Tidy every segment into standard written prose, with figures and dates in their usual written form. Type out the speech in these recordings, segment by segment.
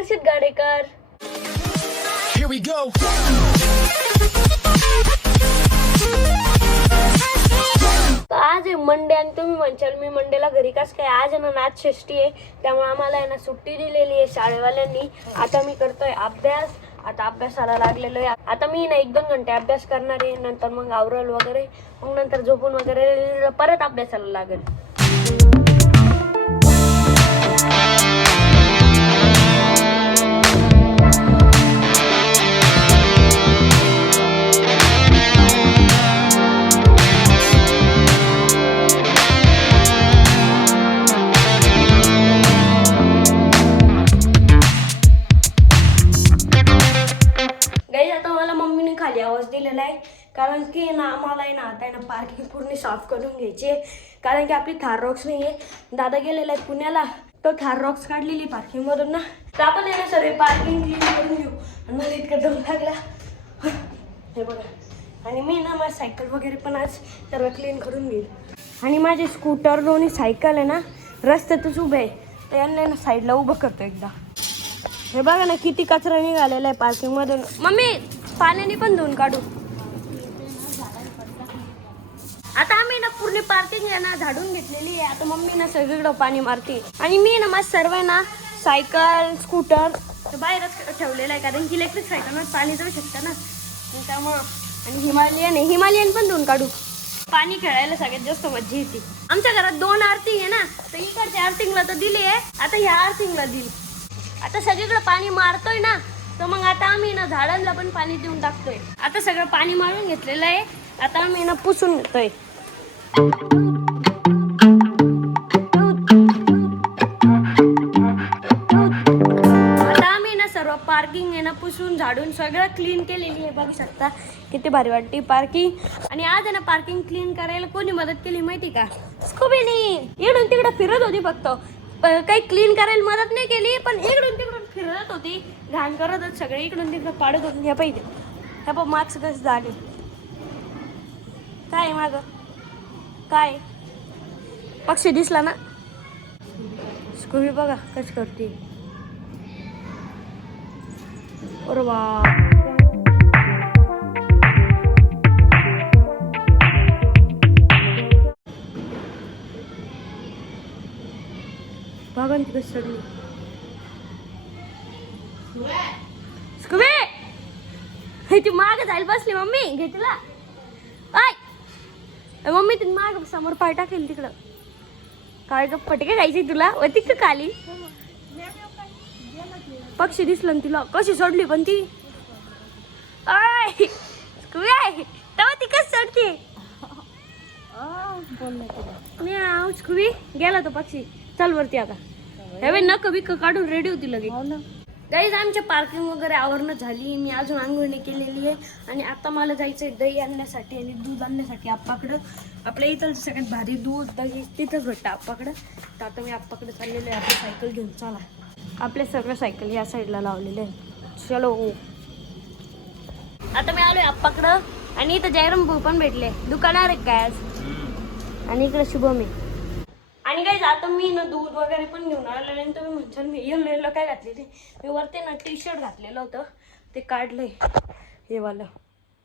Harshit Gadekar. Here we go. तर आज आहे मंडे आणि तुम्ही म्हणशाल मी मंडेला घरी कास काय. आज आहे ना नाथषष्ठी आहे, त्यामुळे आम्हाला आहे ना सुट्टी दिलेली आहे शाळेवाल्यांनी. आता मी करतोय अभ्यास. आता अभ्यासाला लागलेलो आहे. आता मी ना 1-2 घंटे अभ्यास करणार आहे, नंतर मग आवरल वगैरे, मग नंतर झोपून वगैरे परत अभ्यासाला लागेल. खाली आवाज दिलेला आहे कारण की ना आम्हाला आहे ना आता आहे ना पार्किंग पूर्ण साफ करून घ्यायची, कारण की आपली थार रॉक्स नाही आहे. दादा गेलेला आहे पुण्याला, तो थार रॉक्स काढलेली पार्किंग मधून ना. तर आपण आहे ना सर्व पार्किंग क्लीन करून घेऊ. आणि मला इतका दम लागला हे बघा. आणि मी ना माझी सायकल वगैरे पण आज सर्व क्लीन करून घेईल. आणि माझे स्कूटर दोन्ही सायकल आहे ना रस्त्यातच उभे आहे, तर यांना ना साईडला उभं करतो एकदा. हे बघा ना किती कचरा निघालेला आहे पार्किंग मधून. मम्मी पाण्याने पण धुवून काढू. आता आम्ही ना पूर्ण पार्किंग आहे ना झाडून घेतलेली आहे. आता मम्मी ना सगळीकडे पाणी मारते. आणि मी ना माझं सर्व ना सायकल स्कूटर बाहेरच ठेवलेलं आहे, कारण की इलेक्ट्रिक सायकलवर पाणी जाऊ शकतं ना, त्यामुळं. आणि हिमालयन पण धुवून काढू. पाणी खेळायला सगळ्यात जास्त मज्जा येते. आमच्या घरात 2 आर्थिंग आहे ना, तर इकडच्या आर्थिंगला तर दिली आहे, आता ह्या आर्थिंगला दिली. आता सगळीकडे पाणी मारतोय ना, तर मग आता आम्ही ना झाडांना पण पाणी देऊन टाकतोय. आता सगळं पाणी मारून घेतलेलं आहे, आता आम्ही ना पुसून घेतोय. आता आम्ही ना सर्व पार्किंग आहे ना पुसून झाडून सगळं क्लीन केलेली आहे. बघू शकता किती भारी वाटते पार्किंग. आणि आज आहे ना पार्किंग क्लीन करायला कोणी मदत केली माहिती का? स्कूबीनी. इकडून तिकडे फिरत होती फक्त, काही क्लीन करायला मदत नाही केली, पण इकडून तिकडून फिरत होती, घाण करत होत सगळे, इकडून तिकडे पाडत होते. ह्या पाहिजे ह्या पण मार्क्स कसं झाले. काय माग काय पक्षी दिसला ना? स्कूबी बघा कशी करते. अरे वा, बघा ती कशी चढली. स्कूबी ती माग जायला बसली. मम्मी घे तिला. आय मम्मी ती माग समोर पाय टाकेल तिकडं. काय ग पटके खायची तुला? वती का खाली? पक्षी दिसलं ना तिला, कशी चढली पण ती. आय स्कूबी तेव्हा ती कशी चढते. स्कूबी गेला तो पक्षी. चल वरती आता. हे नक बिक काढून रेडी होती लगे. गाईज आमच्या पार्किंग वगैरे आवरणं झाली. मी अजून आंघोळणी केलेली आहे. आणि आता मला जायचं आहे दही आणण्यासाठी आणि दूध आणण्यासाठी आप्पाकडं. आपल्या इथं सगळ्यात भारी दूध दही तिथंच भेटतं आप्पाकडं. तर आता मी आप्पाकडे चाललेलो आहे. आपली सायकल घेऊन चला. आपल्या सगळ्या सायकल या साईडला लावलेले आहे. चलो. आता मी आलोय आप्पाकडं. आणि इथं जयराम भाऊ पण भेटले. दुकानावर आहे काय आज. आणि इकडे शुभम आहे. आणि काय आता मी ना दूध वगैरे पण घेऊन आलेलं आहे. तुम्ही म्हणशाल मी येलो काय घातलेले. मी वरती ना टी-शर्ट घातलेलं होतं, ते काढलंय हे वालं.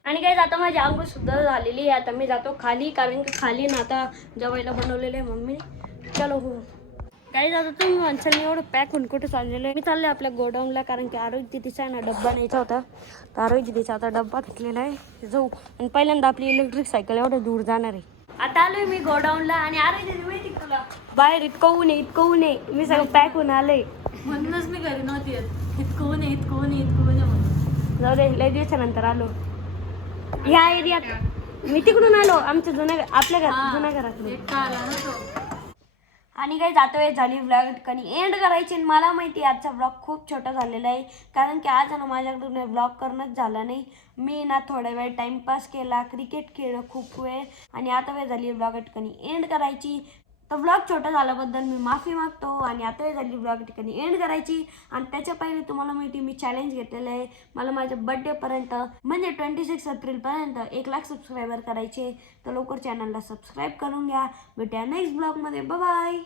आणि काय आता माझी आंघोळ सुद्धा झालेली आहे. आता मी जातो खाली, कारण की खाली ना आता जेवायला बनवलेलं आहे मम्मीने. चलो हो. काही आता तुम्ही म्हणशाल मी एवढं पॅक होऊन कुठे चाललेलं आहे. मी चालले आपल्या गोडाऊनला, कारण की आरोग्य दिदीचा ना डब्बा न्यायचा होता. तर आरोग्य दिदीचा आता डब्बा घेतलेला आहे. जाऊ. आणि पहिल्यांदा आपली इलेक्ट्रिक सायकल एवढं दूर जाणार आहे. आता आलोय मी गोडाऊनला. आणि अरे दिदी माहिती तुला बाहेर इतकं ऊन आहे. मी सगळं पॅक होऊन आलोय, म्हणूनच मी घरी नव्हती. इतकं ऊन म्हणून जाऊ दे. लय दिवसानंतर आलो ह्या एरियात. मी तिकडून आलो आमच्या आपल्या जुन्या घरात. आणि काही जातोय झाली व्लॉग ठिकाणी एंड करायची. मला माहिती आहे आजचा व्लॉग खूप छोटा झालेला आहे, कारण की आज ना माझ्याकडून व्लॉग करणंच झालं नाही. मी ना थोडा वेळ टाइमपास केला, क्रिकेट खेळलं खूप वेळ. आणि आता वेळ झाली व्लॉग ठिकाणी एंड करायची. तर व्लॉग छोटा झाल्याबद्दल मी माफी मागतो. आणि आता वेळ झाली व्लॉग ठिकाणी एंड करायची. आणि त्याच्या पहिले तुम्हाला माहिती मी चॅलेंज घेतलेलं आहे. मला माझ्या बर्थडेपर्यंत म्हणजे 26 एप्रिलपर्यंत 1 लाख सबस्क्रायबर करायचे. तर लवकर चॅनलला सबस्क्राईब करून घ्या. भेटूया नेक्स्ट ब्लॉगमध्ये. Bye bye.